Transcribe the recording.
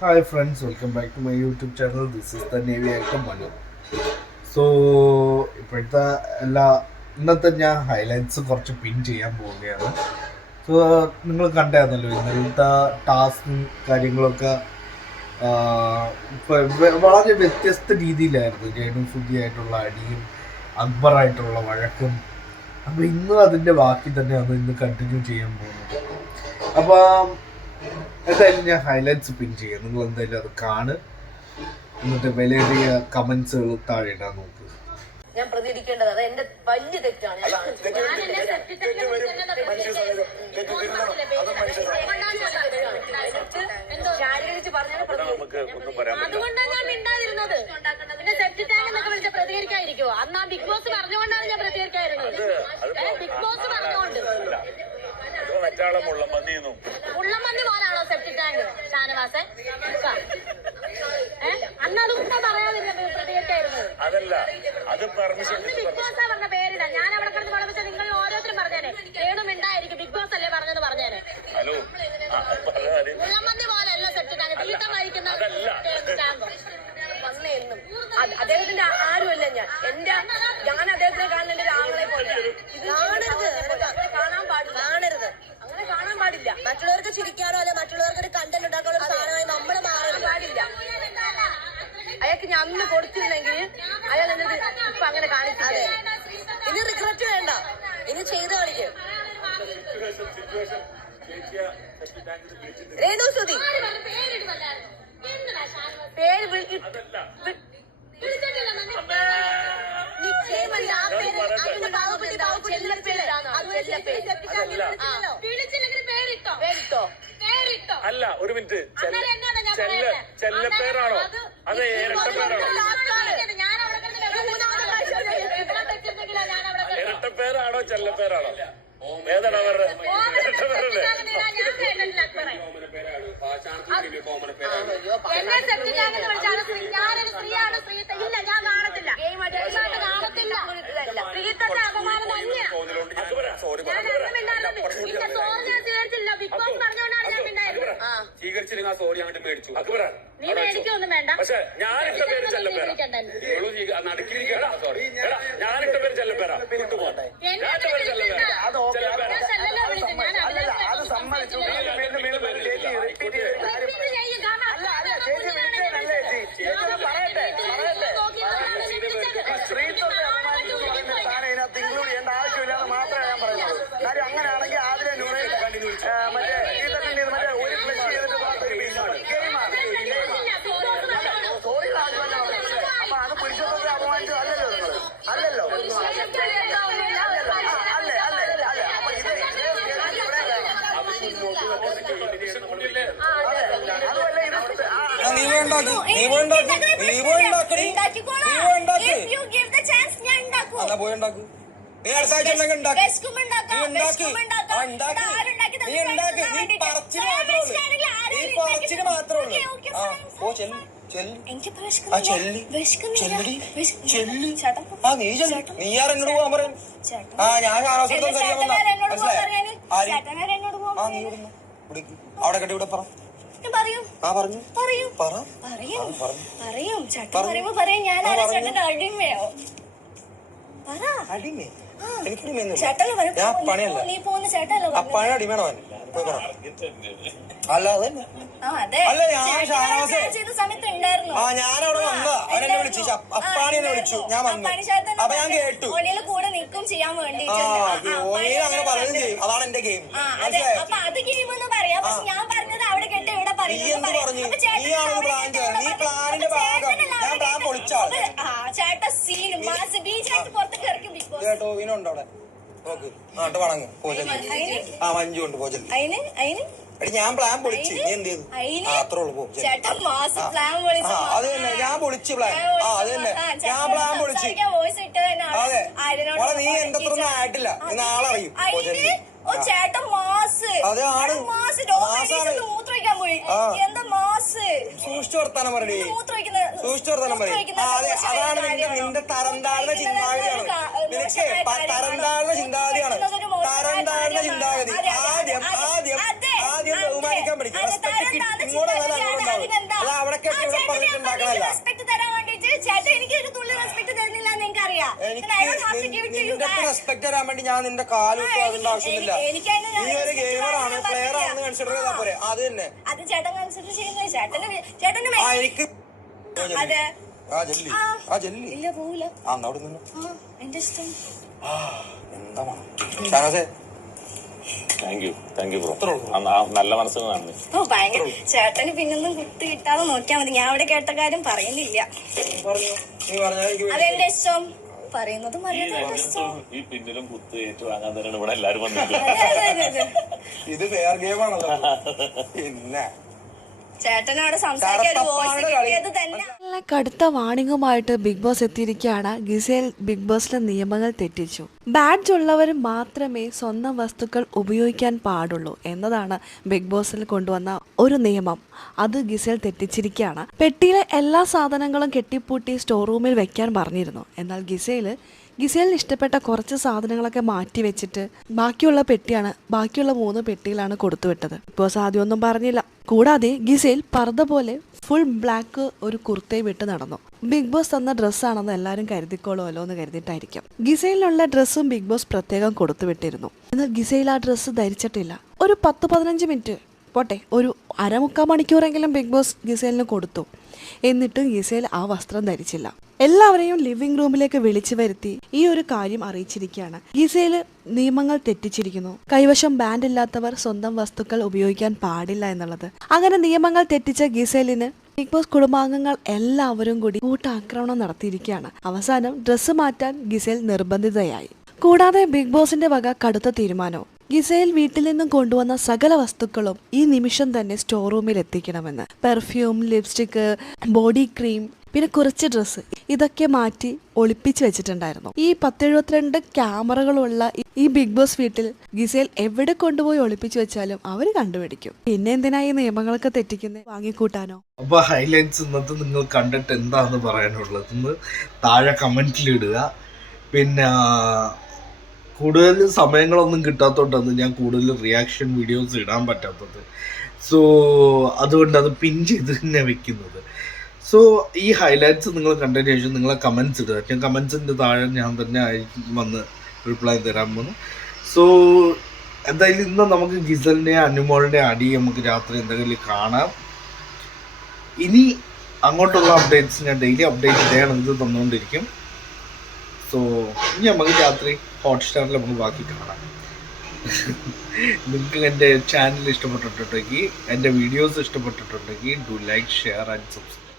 Hi friends, welcome back to my YouTube channel. This is the Navy Icon Manu. So ഇപ്പോഴത്തെ ഇന്നത്തെ ഞാൻ highlights കുറച്ച് പിൻ ചെയ്യാൻ പോവുകയാണ്. സോ നിങ്ങൾ കണ്ടായിരുന്നല്ലോ ഇന്നലത്തെ ടാസ്കും കാര്യങ്ങളൊക്കെ വളരെ വ്യത്യസ്ത രീതിയിലായിരുന്നു. ജയനും സുധിയായിട്ടുള്ള അടിയും അക്ബറായിട്ടുള്ള വഴക്കും. അപ്പോൾ ഇന്നും അതിൻ്റെ ബാക്കി തന്നെയാണ് ഇന്ന് കണ്ടിന്യൂ ചെയ്യാൻ പോകുന്നത്. അപ്പോൾ എന്തായാലും ഞാൻ ഹൈലൈറ്റ്സ് പിൻ ചെയ്യാം. നിങ്ങൾ എന്തായാലും അത് കാണ്, എന്നിട്ട് വിലയേറിയ കമന്റ്സുകൾ താഴെ ഇടാൻ നോക്കുക. ഞാൻ പ്രതികരിക്കേണ്ടത് അത് എന്റെ വലിയ തെറ്റാണ്. അതുകൊണ്ടാണ് ഞാൻ മിണ്ടാതിരുന്നത്. പിന്നെ സെപ്റ്റി ടാങ്ക് എന്നൊക്കെ വിളിച്ച പ്രതികരിക്കാതിരിക്കുവോ? അന്ന് ആ ബിഗ് ബോസ് പറഞ്ഞുകൊണ്ടാണ് ഞാൻ പ്രതികരിക്കാതിരുന്നത്. ബിഗ് ബോസ് പറഞ്ഞുകൊണ്ട് മുള്ളമന്തി പോലാണോ സെപ്റ്റി ടാങ്ക് ഷാനവാസെ? അന്ന് അതുകൊണ്ടാ പറയാതിരുന്നത്, പ്രതികരിക്കായിരുന്നത്. അന്ന് ബിഗ് ബോസാ പറഞ്ഞ പേരില്ല. ഞാൻ അവിടെ കിടന്ന് വളർച്ച നിങ്ങൾ ഓരോരുത്തരും പറഞ്ഞേനെ. ഏതും ഉണ്ടായിരിക്കും, ബിഗ് ബോസ് അല്ലേ പറഞ്ഞെന്ന് പറഞ്ഞേനെ. മുള്ളമന്തി പോലെയല്ല സെപ്റ്റി ടാങ്ക്, തീട്ടം കഴിക്കുന്ന ടാങ്ക് വന്നെന്നും. അദ്ദേഹത്തിന്റെ ആരുമല്ല ഞാൻ അദ്ദേഹത്തിനെ കാണുന്ന ആളെ പോലെ കാണാൻ പാടില്ല. അങ്ങനെ കാണാൻ പാടില്ല. മറ്റുള്ളവർക്ക് ചിരിക്കാനോ അല്ലെ മറ്റുള്ളവർക്ക് ഒരു കണ്ടന്റ് ഉണ്ടാക്കാനുള്ള സാധനമായി നമ്മൾ മാറാൻ പാടില്ല. അയാൾക്ക് ഞാൻ അന്ന് കൊടുത്തിരുന്നെങ്കിൽ അയാൾ എന്നിട്ട് ഇപ്പൊ അങ്ങനെ കാണിച്ചില്ല. ഇനി റിഗ്രറ്റ് വേണ്ട, ഇനി ചെയ്ത് കാണിക്കും. രേണു സുധി പേര് അല്ല, ഒരു മിനിറ്റ്. ചെല്ലപ്പേരാണോ അത് ഇരട്ടപ്പേരാണോ? ഇരട്ടപ്പേരാണോ ചെല്ലപ്പേരാണോ? ഏതാണ് അവരുടെ ഇരട്ടപ്പേരല്ലേ? ഞാനൊരു സ്ത്രീയാണ്. ഇല്ല, ഞാൻ കാണത്തില്ല. കാണത്തില്ല. സ്ത്രീത്വത്തെ അപമാനം തന്നെയാ. ബിഗ് ബോസ് പറഞ്ഞോണ്ടാണ് ഞാൻ മിണ്ടായിരുന്നത്. സ്വീകരിച്ചില്ലെങ്കിൽ സോറി അങ്ങോട്ട് മേടിച്ചു. നീ മേടിക്കൊന്നും വേണ്ട. പക്ഷെ ഞാനിട്ട പേര് ചെല്ലപ്പേരാ. സോറി, ഞാനിട്ട പേര് ചെല്ലപ്പേരാ. വിട്ടുപോട്ടെ. അത് സമ്മതിച്ചു. ഇൻക്ലൂഡ് ചെയ്യേണ്ട ആവശ്യമില്ലാന്ന് മാത്രമേ ഞാൻ പറയുന്നത്. കാര്യം അങ്ങനെയാണെങ്കിൽ ആദ്യം മറ്റേ ഒരു ഫ്ലഷ് ചെയ്തിട്ട് സോറി അപ്പൊ അത് പുരുഷത്വത്തെ അപമാനിച്ചു അല്ലല്ലോ നിങ്ങൾ. അല്ലല്ലോ നീയാരെന്നോട് പോവാൻ പറയും. ഞാൻ അവിടെ കെട്ടി ഇവിടെ പറ. ഞാൻ പണിയല്ല, പണി അടിമേണോ? അല്ല അതന്നെ. അല്ല ഞാൻ ഷാനവാസേ, ഞാനവിടെ വന്നതാ. അവനെന്നെ വിളിച്ചു, അപ്പാണി എന്നെ വിളിച്ചു. ഞാൻ വന്നു. അപ്പൊ ഞാൻ കേട്ടു. കൂടെ നിൽക്കും ചെയ്യാൻ വേണ്ടി അങ്ങനെ പറയുകയും ചെയ്യും. അതാണ് എന്റെ ഗെയിം. അപ്പൊ അത് ഗെയിം എന്ന് പറയാം. പക്ഷെ ഞാൻ പറഞ്ഞത് അവിടെ കേട്ട് ഇവിടെ നീ എന്ത് പറഞ്ഞു? നീയാണെന്ന് പ്ലാൻ ചെയ്തത്. നീ പ്ലാനിന്റെ ഭാഗം. ഞാൻ പ്ലാൻ പൊളിച്ചാണ്. ചേട്ടാ സീനും പുറത്തേക്ക് ഇറക്കും ബിഗ് ബോസ്. കേട്ടോ ഇനുണ്ടോ അവിടെ? നോക്ക് നാട്ട് വണങ്ങും പോചല്ലി. മഞ്ജു ഉണ്ട് പോചല്ലി. എടി ഞാൻ പ്ലാൻ പൊളിച്ച്. നീ എന്ത് ചെയ്തു? അത്രേ ഉള്ളു. പോ. അത് തന്നെ ഞാൻ പൊളിച്ച് പ്ലാൻ. അത് തന്നെ ഞാൻ പ്ലാൻ പൊളിച്ച്. അതെ നീ എന്റെ അത്രയൊന്നും ആയിട്ടില്ല. നീ നാളെ അറിയും. പോചല്ലി അതാണ് സൂക്ഷിച്ചു വർത്താനം പറയണേ. സൂക്ഷിച്ചു വർത്താനം പറയും. അതാണ് നിന്റെ തരം താഴ്ന്ന ചിന്താഗതിയാണ്. നിനക്ക് തരം താഴ്ന്ന ചിന്താഗതിയാണ്. തരം താഴ്ന്ന ചിന്താഗതി. ആദ്യം ബഹുമാനിക്കാൻ പഠിക്കും. റെസ്പെക്ട് ഇങ്ങോട്ട് അങ്ങോട്ടുണ്ടാവും. ഉണ്ടാക്കണല്ല. റെസ്പെക്ട് തരാൻ വേണ്ടിട്ട് ചേട്ടൻ എനിക്ക് ഒരു തുള്ളി റെസ്പെക്ട് തരുന്നില്ല എന്ന് എനിക്കറിയാം. നിന്റെ റെസ്പെക്ട് തരാൻ വേണ്ടി ഞാൻ നിന്റെ കാലും അതിന്റെ ആവശ്യമില്ല. നീ ഒരു ഗെയിമറാണ്, പ്ലെയർ ആണെന്ന് കൺസിഡർ ചെയ്താൽ പോരെ. അത് തന്നെ അത് ചേട്ടൻ കൺസിഡർ ചെയ്യുന്നത്. ചേട്ടന് എനിക്ക് അതെ ജെല്ലി ഇല്ല പോവില്ല. അവിടെ നിന്ന് എന്റെ ഇഷ്ടം. എന്താ ഷാനോസേ, താങ്ക് യു ബ്രോ. നല്ല മനസ്സിന് നന്ദി. ഓ ഭയങ്കര. ചേട്ടന് പിന്നൊന്നും കുത്തി കിട്ടാതെ നോക്കിയാൽ മതി. ഞാൻ അവിടെ കേട്ട കാര്യം പറയുന്നില്ല. അതെന്റെ ഇഷ്ടം. പറയുന്നത് ഈ പിന്നിലും കുത്ത് ഏറ്റു വാങ്ങാൻ തന്നെയാണ് ഇവിടെ എല്ലാരും വന്നിട്ട്. ഇത് ഫെയർ ഗെയിം ആണല്ലോ. പിന്നെ ചേട്ടനോട് സംസാരിക്കാൻ ഒരു വോയിസ് കിട്ടിയത് തന്നെ. കടുത്ത വാണിംഗുമായിട്ട് ബിഗ് ബോസ് എത്തിയിരിക്കുകയാണ്. ഗിസേൽ ബിഗ് ബോസിലെ നിയമങ്ങൾ തെറ്റിച്ചു. ബാഡ്ജ് ഉള്ളവർ മാത്രമേ സ്വന്തം വസ്തുക്കൾ ഉപയോഗിക്കാൻ പാടുള്ളൂ എന്നതാണ് ബിഗ് ബോസിൽ കൊണ്ടുവന്ന ഒരു നിയമം. അത് ഗിസേൽ തെറ്റിച്ചിരിക്കുകയാണ്. പെട്ടിയിലെ എല്ലാ സാധനങ്ങളും കെട്ടിപ്പൂട്ടി സ്റ്റോർ റൂമിൽ വെക്കാൻ പറഞ്ഞിരുന്നു. എന്നാൽ ഗിസേലിന് ഇഷ്ടപ്പെട്ട കുറച്ച് സാധനങ്ങളൊക്കെ മാറ്റി വെച്ചിട്ട് ബാക്കിയുള്ള 3 പെട്ടിയിലാണ് കൊടുത്തുവിട്ടത്. ബിഗ് ബോസ് ആദ്യമൊന്നും പറഞ്ഞില്ല. കൂടാതെ ഗിസേൽ പർദ്ദ പോലെ ഫുൾ ബ്ലാക്ക് ഒരു കുർത്തയും വിട്ട് നടന്നു. ബിഗ് ബോസ് തന്ന ഡ്രസ്സാണെന്ന് എല്ലാവരും കരുതിക്കോളുമല്ലോ എന്ന് കരുതിയിട്ടായിരിക്കും. ഗിസേലിനുള്ള ഡ്രസ്സും ബിഗ് ബോസ് പ്രത്യേകം കൊടുത്തുവിട്ടിരുന്നു. എന്നാൽ ഗിസേൽ ആ ഡ്രസ്സ് ധരിച്ചിട്ടില്ല. ഒരു 10-15 മിനിറ്റ് പോട്ടെ, ഒരു 1/4 മണിക്കൂറെങ്കിലും ബിഗ് ബോസ് ഗിസേലിന് കൊടുത്തു. എന്നിട്ടും ഗിസേൽ ആ വസ്ത്രം ധരിച്ചില്ല. എല്ലാവരെയും ലിവിംഗ് റൂമിലേക്ക് വിളിച്ചു വരുത്തി ഈ ഒരു കാര്യം അറിയിച്ചിരിക്കുകയാണ്. ഗിസേൽ നിയമങ്ങൾ തെറ്റിച്ചിരിക്കുന്നു. കൈവശം ബാൻഡ് ഇല്ലാത്തവർ സ്വന്തം വസ്തുക്കൾ ഉപയോഗിക്കാൻ പാടില്ല എന്നുള്ളത്. അങ്ങനെ നിയമങ്ങൾ തെറ്റിച്ച ഗിസേലിന് ബിഗ് ബോസ് കുടുംബാംഗങ്ങൾ എല്ലാവരും കൂടി കൂട്ടാക്രമണം നടത്തിയിരിക്കുകയാണ്. അവസാനം ഡ്രസ്സ് മാറ്റാൻ ഗിസേൽ നിർബന്ധിതയായി. കൂടാതെ ബിഗ് ബോസിന്റെ വക കടുത്ത തീരുമാനവും. ഗിസേൽ വീട്ടിൽ നിന്നും കൊണ്ടുവന്ന സകല വസ്തുക്കളും ഈ നിമിഷം തന്നെ സ്റ്റോർ റൂമിൽ എത്തിക്കണമെന്ന്. പെർഫ്യൂം, ലിപ്സ്റ്റിക്ക്, ബോഡി ക്രീം, പിന്നെ കുറച്ച് ഡ്രസ്സ്, ഇതൊക്കെ മാറ്റി ഒളിപ്പിച്ച് വെച്ചിട്ടുണ്ടായിരുന്നു. ഈ 1072 ക്യാമറകളുള്ള ഈ ബിഗ് ബോസ് വീട്ടിൽ ഗിസേൽ എവിടെ കൊണ്ടുപോയി ഒളിപ്പിച്ചു വെച്ചാലും അവർ കണ്ടുപിടിക്കും. പിന്നെ എന്തിനാ ഈ നിയമങ്ങളൊക്കെ തെറ്റിക്കുന്നത്? വാങ്ങിക്കൂട്ടാനോ? അപ്പൊ ഹൈലൈറ്റ്സ് ഇന്നത്തെ നിങ്ങൾ കണ്ടിട്ട് എന്താന്ന് പറയാനുള്ളത് താഴെ കമന്റിൽ ഇടുക. പിന്നെ കൂടുതൽ സമയങ്ങളൊന്നും കിട്ടാത്തോണ്ടാണ് ഞാൻ കൂടുതൽ റിയാക്ഷൻ വീഡിയോസ് ഇടാൻ പറ്റാത്തത്. സോ അതുകൊണ്ട് അത് പിൻ ചെയ്ത് തന്നെ വെക്കുന്നത്. സോ ഈ ഹൈലൈറ്റ്സ് നിങ്ങൾ കണ്ടതിന് ശേഷം നിങ്ങളെ കമൻസ് ഇടുക. ഞാൻ കമൻസിൻ്റെ താഴെ ഞാൻ തന്നെ ആയിരിക്കും വന്ന് റിപ്ലൈ തരാൻ പോകുന്നു. സോ എന്തായാലും ഇന്ന് നമുക്ക് ഗിസലിൻ്റെ അനുമോളുടെ അടി നമുക്ക് രാത്രി എന്തെങ്കിലും കാണാം. ഇനി അങ്ങോട്ടുള്ള അപ്ഡേറ്റ്സ് ഞാൻ ഡെയിലി അപ്ഡേറ്റ് ചെയ്യണമെങ്കിൽ തന്നുകൊണ്ടിരിക്കും. സോ ഇനി നമുക്ക് രാത്രി ഹോട്ട്സ്റ്റാറിൽ നമുക്ക് ബാക്കി കാണാം. നിങ്ങൾക്ക് എൻ്റെ ചാനൽ ഇഷ്ടപ്പെട്ടിട്ടുണ്ടെങ്കിൽ, എൻ്റെ വീഡിയോസ് ഇഷ്ടപ്പെട്ടിട്ടുണ്ടെങ്കിൽ do like, share and subscribe.